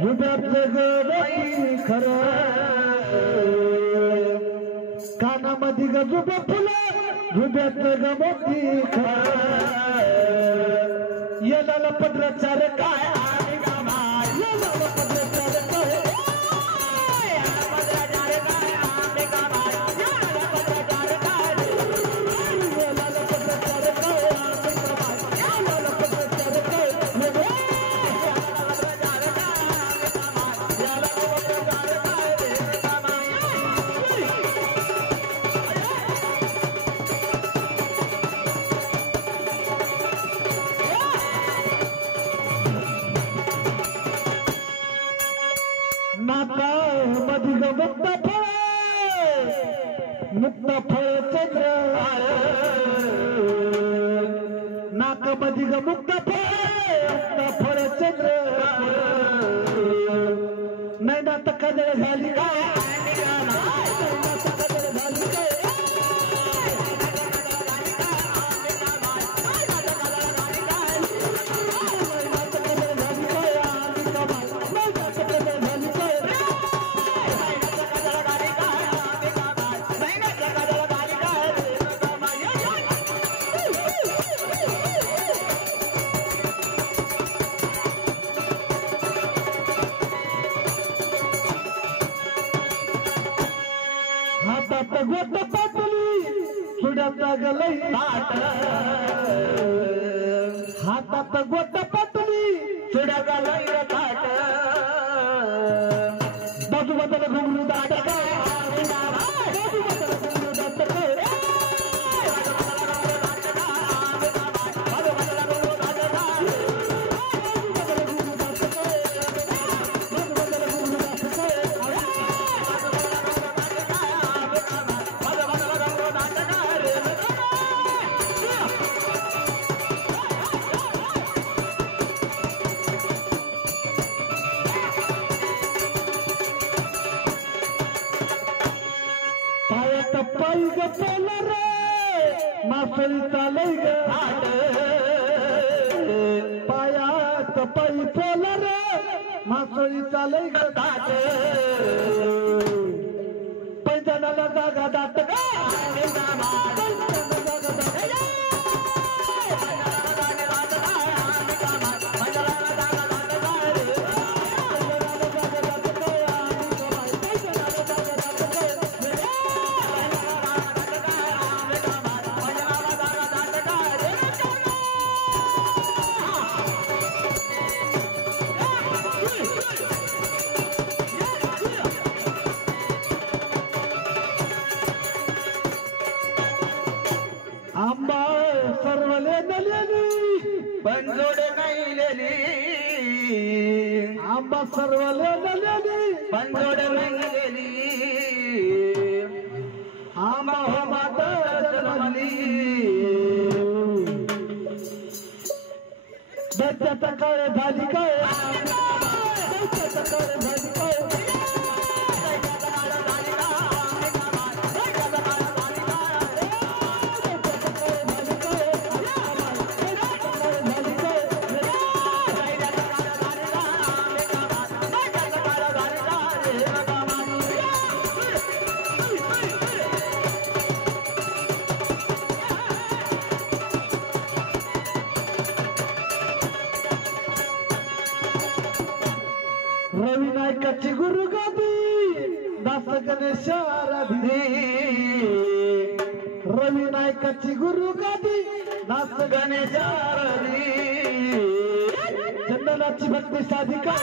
हृदयातलं गवती खरं कानामध्ये गजूब फुलं हृदयातलं गवती खरं येला पदराचार काय आम्ही गावाय येला पदराचार काय पदराचार काय आम्ही गावाय येला पदराचार काय येला पदराचार काय आम्ही गावाय येला पदराचार काय मुक्त फळ चंद्र नाकामध्ये ग मुक्त फळ चंद्र नैनात कदळ झाली काय गोट पाटली सुड्याचा गलई ताट हातात गोट पाटली सुड्या गलई ताट बाजूबद्दल घुमरू दाट पायी ग पोला रे मासळी चालय ग पायात पायी पोला रे मासळी चालय ग दाट पैजणाला जागा दाट आंबा सर्वले नलेली पंजोड नाही लेली आंबा सर्वले नलेली पंजोड नाही लेली आंबा हो माता जन्मली दत्ताचा काळ झाली काय दत्ताचा काळ झाली काय रवी नायकाची गुरु गादी दास गणेशाराधी रवी नायकाची गुरु गादी दास गणेशाराधी चंदनाची भक्ती साधिका